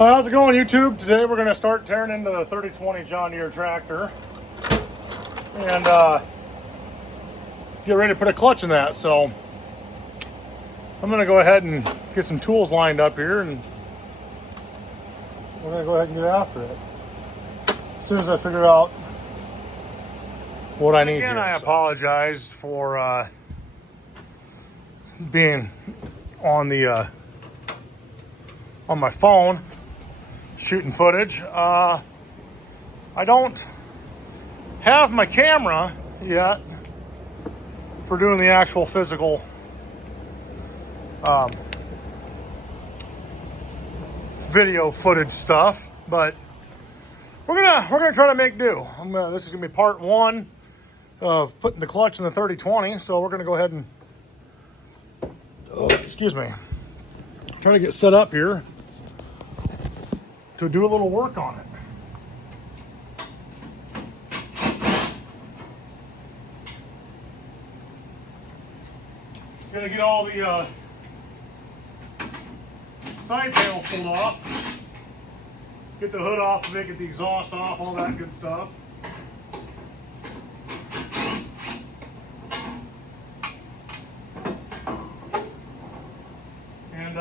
How's it going, YouTube? Today we're going to start tearing into the 3020 John Deere tractor and get ready to put a clutch in that. So I'm going to go ahead and get some tools lined up here, and we're going to go ahead and get after it as soon as I figure out what I need. Again, I apologize for being on the on my phone shooting footage. I don't have my camera yet for doing the actual physical video footage stuff, but we're gonna try to make do. This is gonna be part one of putting the clutch in the 3020. So we're gonna go ahead and try to get set up here to do a little work on it. Gonna get all the side panels pulled off, get the hood off of it, get the exhaust off, all that good stuff. And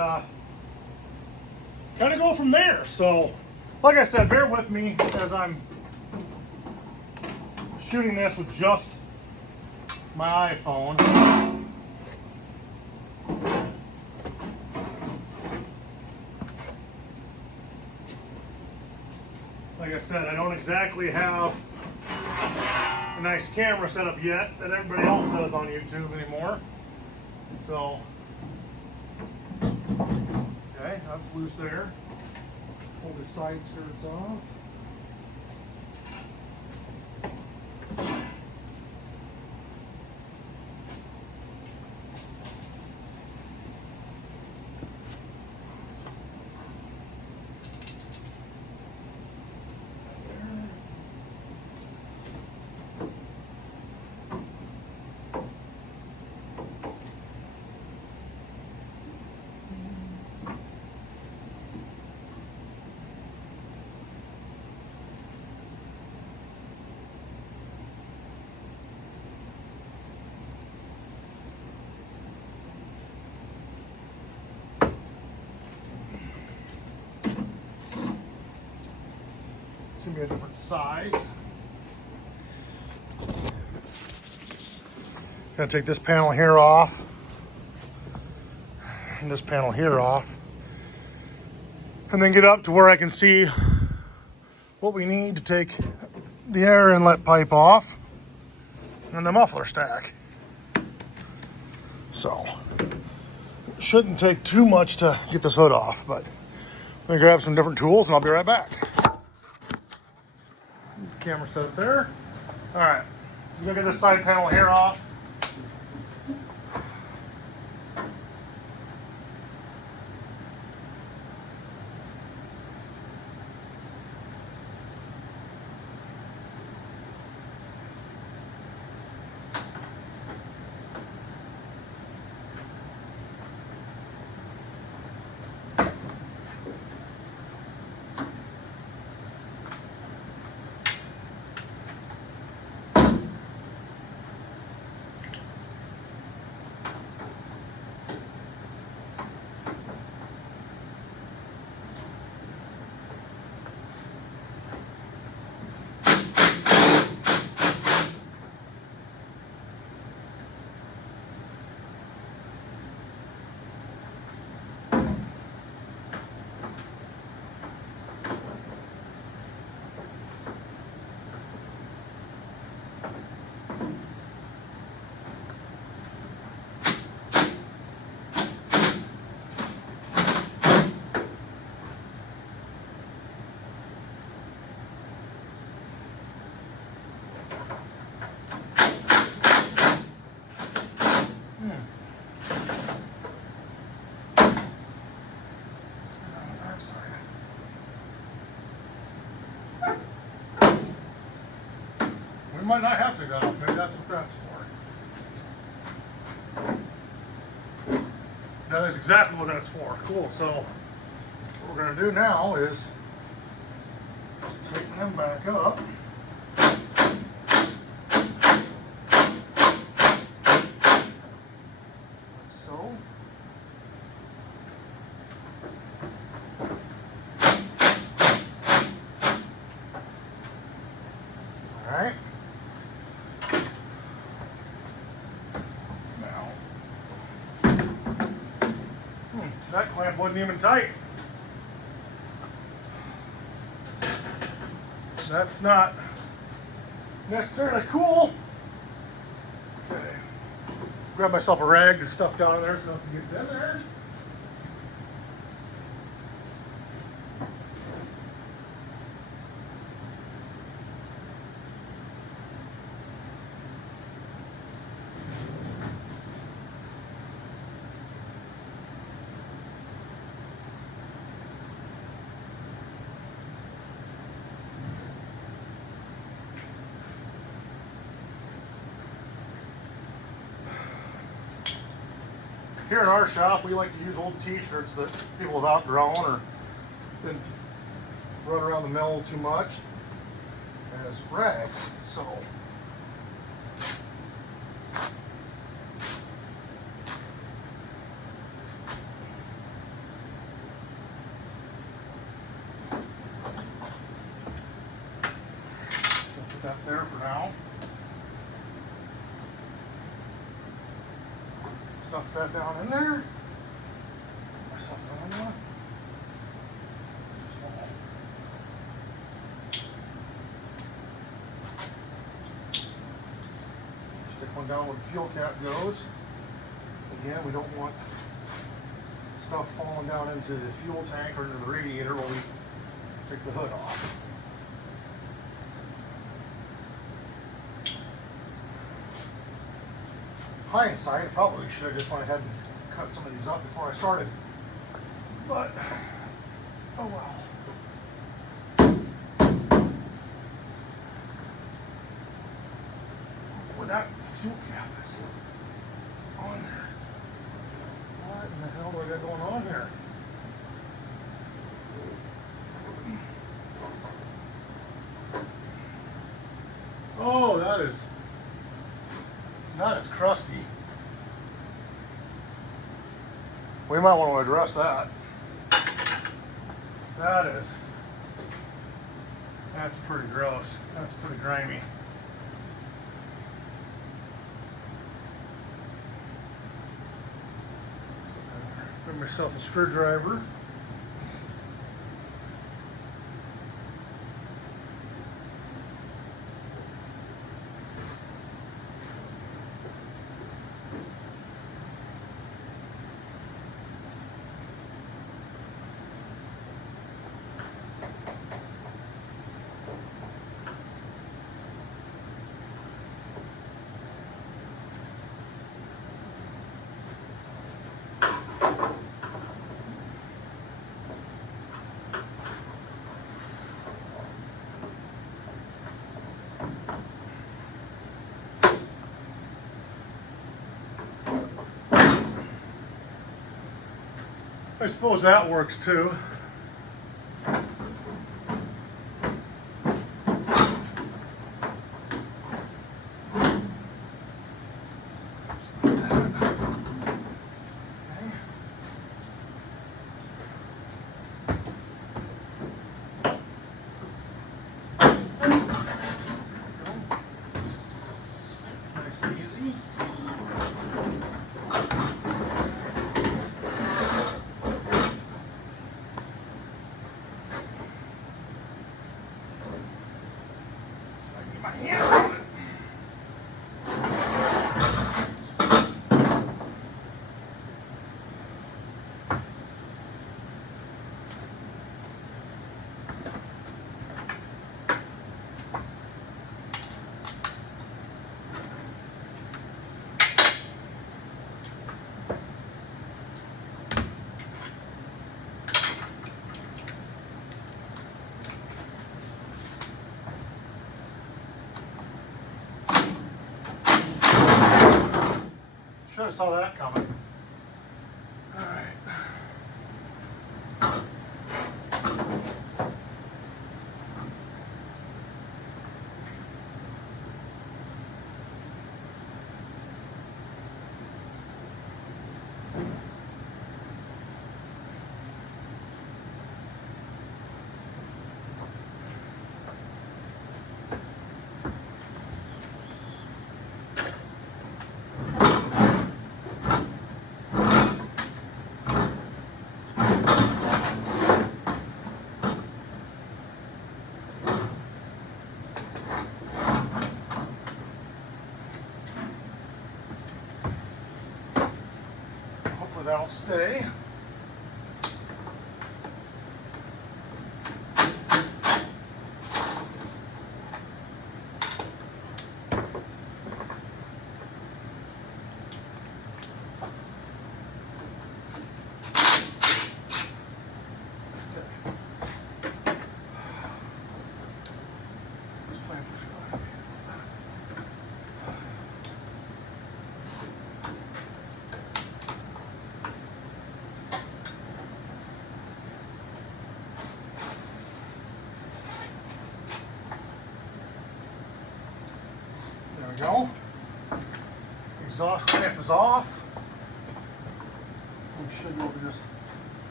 kind of go from there. So, like I said, bear with me as I'm shooting this with just my iPhone. Like I said, I don't exactly have a nice camera set up yet that everybody else does on YouTube anymore. So, okay, that's loose there. Pull the side skirts off. It's gonna be a different size. Gonna take this panel here off and this panel here off, and then get up to where I can see what we need to take the air inlet pipe off and the muffler stack. So it shouldn't take too much to get this hood off, but I'm gonna grab some different tools and I'll be right back. Camera set up there. All right, we're gonna get this side panel here off. might not have to go. Maybe that's what that's for. That is exactly what that's for. Cool. So What we're going to do now is just tighten them back up. Like so. Alright. Now, that clamp wasn't even tight. That's not necessarily cool. Okay. Grab myself a rag to stuff down in there so nothing gets in there. Here in our shop, we like to use old t-shirts that people have outgrown or been run around the mill too much as rags. So put that there for now. Stuff that down in there. Myself another one. Stick one down where the fuel cap goes. Again, we don't want stuff falling down into the fuel tank or into the radiator while we take the hood off. Hindsight, I probably should have just went ahead and cut some of these up before I started. But, oh well. Where that fuel cap is on there. What in the hell do I got going on here? Oh, that is crusty. We might want to address that. That's pretty gross. That's pretty grimy. Grab myself a screwdriver. I suppose that works too. Nice and easy. Should have saw that coming. All right. that'll stay. There we go. Exhaust clamp is off. We should be able to just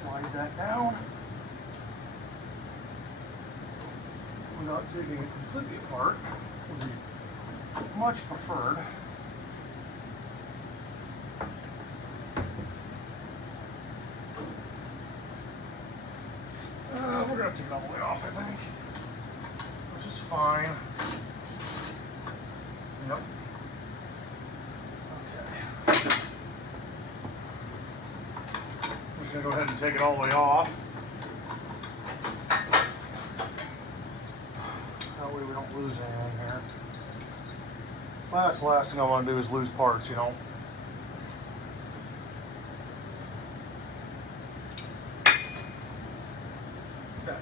slide that down without taking it completely apart. Would be much preferred. We're gonna have to take it all the way off, I think, which is fine. Yep. Okay. I'm just gonna go ahead and take it all the way off. That way we don't lose anything here. Well, that's the last thing I want to do is lose parts, you know. Okay.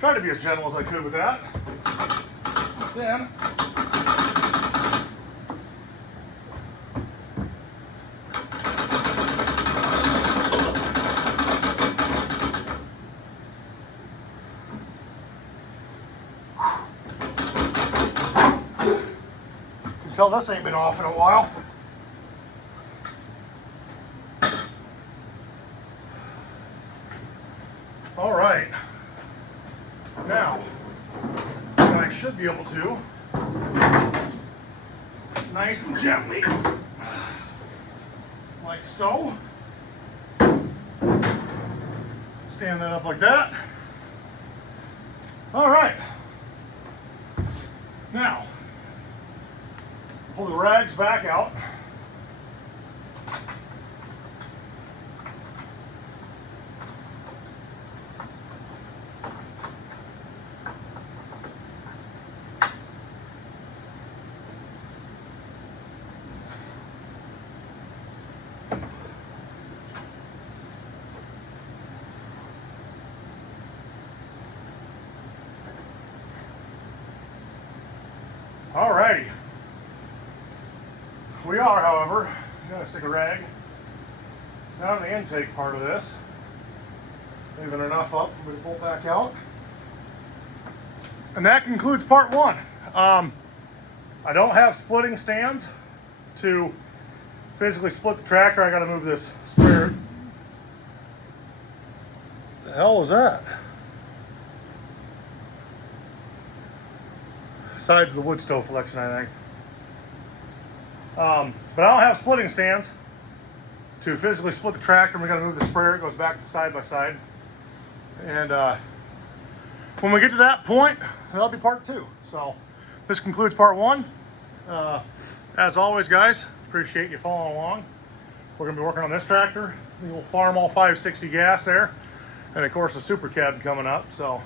Tried to be as gentle as I could with that. Then you can tell this ain't been off in a while. All right. Now, what I should be able to, nice and gently, like so, stand that up like that. All right. Now, pull the rags back out. Alrighty. We are, however, going to stick a rag down the intake part of this, leaving enough up for me to pull back out. And that concludes part one. I don't have splitting stands to physically split the tractor. I got to move this sprayer. The hell was that? Sides of the wood stove collection, I think. But I don't have splitting stands to physically split the tractor. We got to move the sprayer. It goes back to side by side. And when we get to that point, that'll be part two. So this concludes part one. As always, guys, appreciate you following along. We're going to be working on this tractor. We'll farm all 560 gas there. And of course, the super cab coming up. So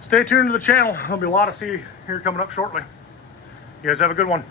stay tuned to the channel. There'll be a lot to see here coming up shortly. You guys have a good one.